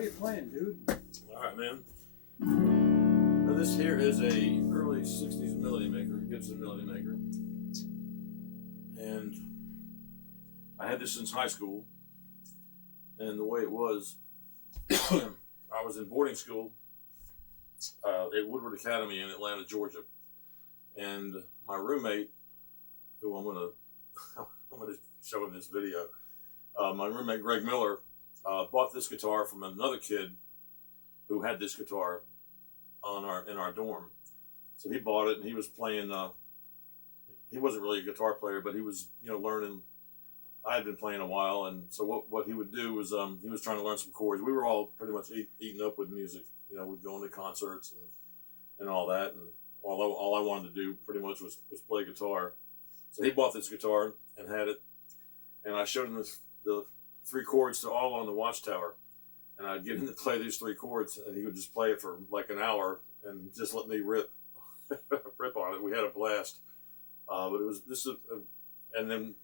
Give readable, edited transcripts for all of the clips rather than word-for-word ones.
What are you playing, dude? All right, man. Now this here is a early 60s Melody Maker, Gibson Melody Maker. And I had this since high school. And the way it was, I was in boarding school at Woodward Academy in Atlanta, Georgia. And my roommate, who I'm gonna show in this video, my roommate Greg Miller bought this guitar from another kid who had this guitar in our dorm. So he bought it and he was playing. He wasn't really a guitar player, but he was learning. I had been playing a while, and so what he would do was he was trying to learn some chords. We were all pretty much eaten up with music. We'd go into concerts and all that, and all I wanted to do pretty much was play guitar. So he bought this guitar and had it, and I showed him the 3 chords to All on the Watchtower, and I'd get him to play these 3 chords, and he would just play it for like an hour and just let me rip on it. We had a blast, but it was this, and then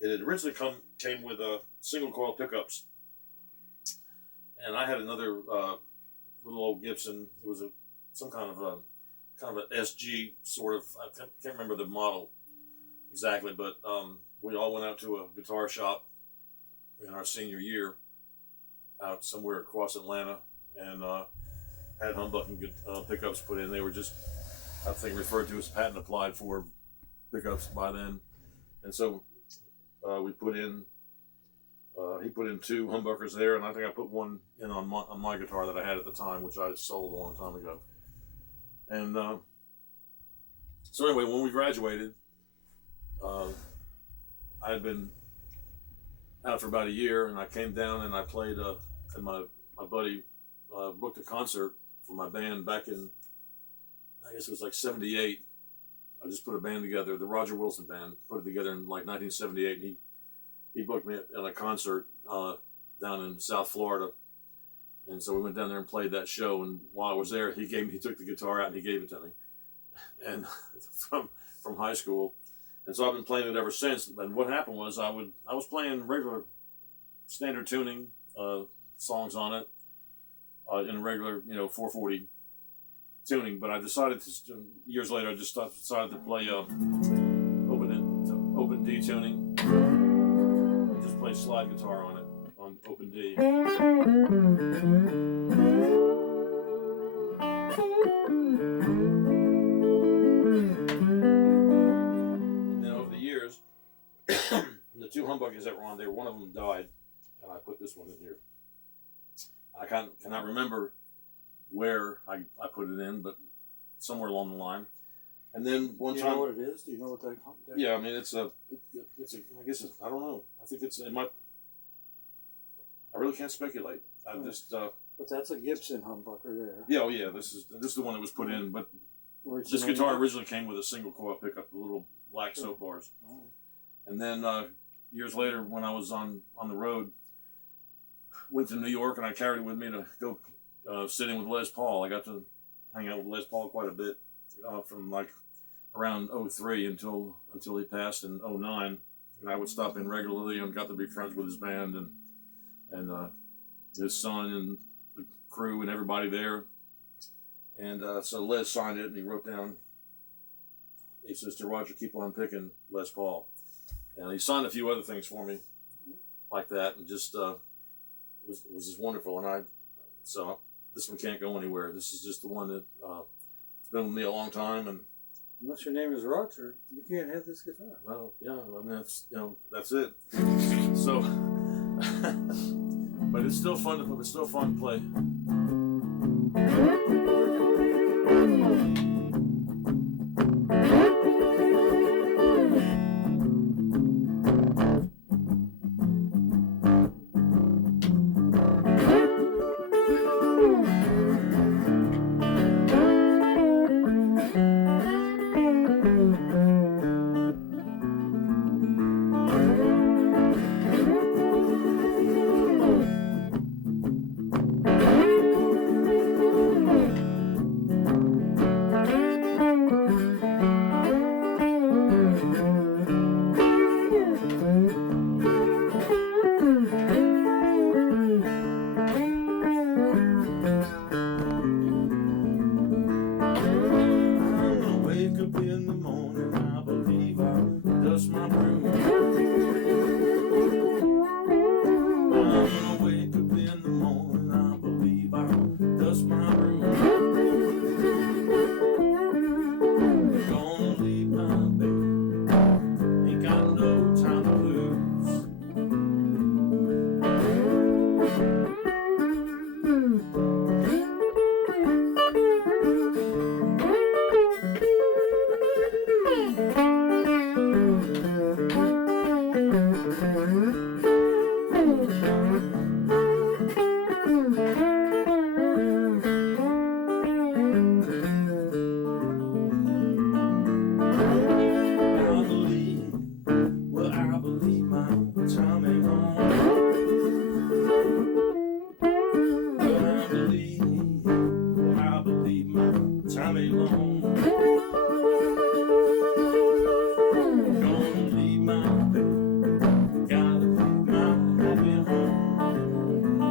it had originally came with single coil pickups, and I had another little old Gibson. It was some kind of an SG sort of. I can't remember the model exactly, but we all went out to a guitar shop in our senior year out somewhere across Atlanta, and had humbucking pickups put in. They were just, I think, referred to as patent applied for pickups by then. And so we put in, he put in 2 humbuckers there, and I think I put one in on my guitar that I had at the time, which I sold a long time ago. And so anyway, when we graduated, I had been out for about a year, and I came down and I played, and my buddy booked a concert for my band back in, I guess it was like 78. I just put a band together, the Roger Wilson Band, put it together in like 1978. He booked me at a concert down in South Florida. And so we went down there and played that show. And while I was there, he took the guitar out and he gave it to me, and from high school. And so I've been playing it ever since. And what happened was I was playing regular standard tuning songs on it in regular 440 tuning. But I decided years later I just decided to play open D tuning. And just play slide guitar on it on open D. The 2 humbuckers that were on there, one of them died, and I put this one in here. I cannot remember where I put it in, but somewhere along the line. And then one time, do you know what it is? Do you know what that? Yeah, I mean it's a. I guess I don't know. I think it might. I really can't speculate. I just. But that's a Gibson humbucker there. Yeah, oh yeah. This is the one that was put in, but this guitar originally came with a single coil pickup, the little black soap bars. Right. And then years later, when I was on the road, went to New York, and I carried it with me to go sit in with Les Paul. I got to hang out with Les Paul quite a bit from like around 03 until he passed in 09. And I would stop in regularly and got to be friends with his band and his son and the crew and everybody there. And so Les signed it, and he wrote down, he says to Roger, keep on picking Les Paul. And he signed a few other things for me like that, and just was just wonderful. And so this one can't go anywhere. This is just the one that it's been with me a long time. And unless your name is Roger, you can't have this guitar. Well, yeah, I mean that's it. So, but it's still fun to play. I'm alone. Gonna leave my bed, gotta leave my happy home.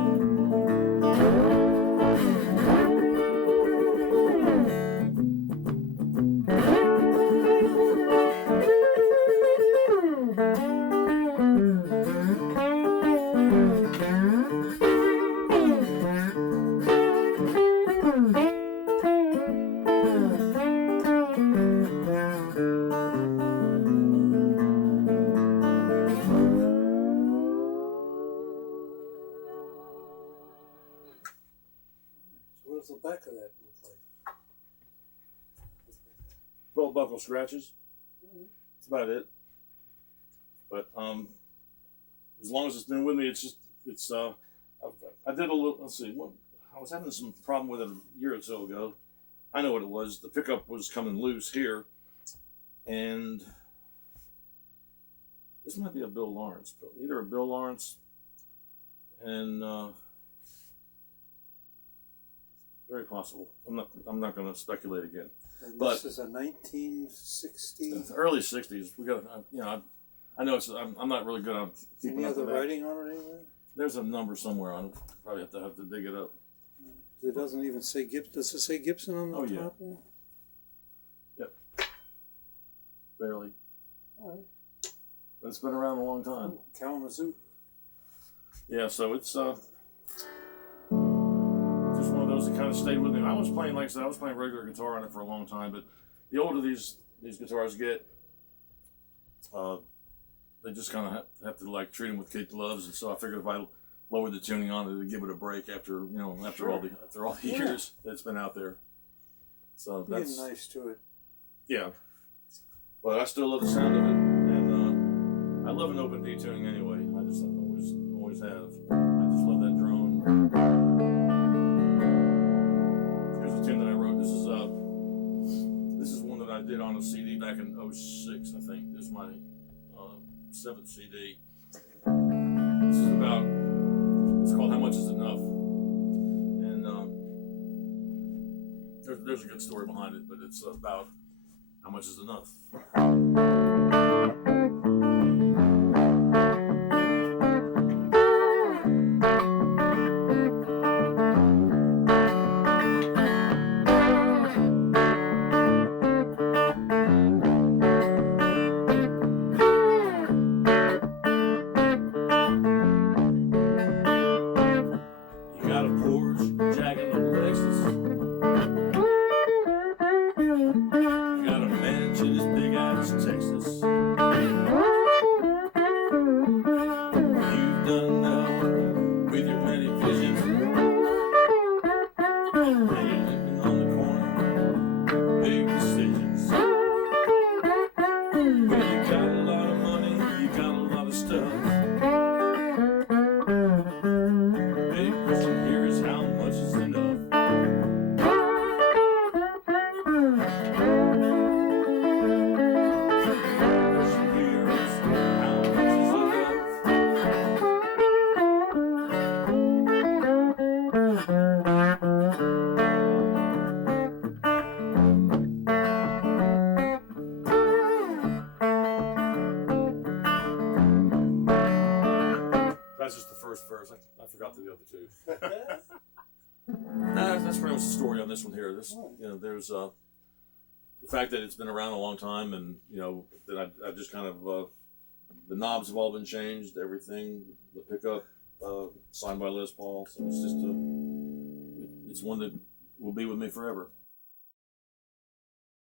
So what does the back of that look like? Belt buckle scratches. That's about it. But as long as it's been with me, I did a little. Let's see. I was having some problem with it a year or so ago. I know what it was. The pickup was coming loose here, and this might be a Bill Lawrence, but either a Bill Lawrence and very possible. I'm not going to speculate again. And But this is a 1960. early '60s. We got, I know it's. I'm not really good on keeping Any up other with that. writing on it anywhere? There's a number somewhere on it. Probably have to dig it up. It doesn't even say Gibson. Does it say Gibson on the Oh, top yeah. there? Yep. Barely. All right. But it's been around a long time. Kalamazoo. Yeah, so it's just one of those that kind of stayed with me. I was playing, like I said, I was playing regular guitar on it for a long time, but the older these guitars get, they just kind of have to like treat them with kid gloves, and so I figured if I lowered the tuning on it, it'd give it a break after Sure. all the Yeah. years that it's been out there. So Being that's nice to it. yeah. But I still love the sound of it, and I love an open D tuning anyway. I just always have. I just love that drone. Here's a tune that I wrote. This is one that I did on a CD back in '06, I think. This is my 7th CD. This is about. It's called "How Much Is Enough," and there's a good story behind it, but it's about how much is enough. You got a Porsche, Jag and a Lexus. You got a mansion as big as Texas. You've done well with your many visions. And you're living on the corner, big decisions. Well, you got a lot of money, you got a lot of stuff. Big question here is how much is enough? Question here is how much is enough? That's just the first verse. I forgot the other two. That's pretty much the story on this one here. There's the fact that it's been around a long time, and that I just kind of the knobs have all been changed, everything, the pickup signed by Les Paul. So it's just it's one that will be with me forever.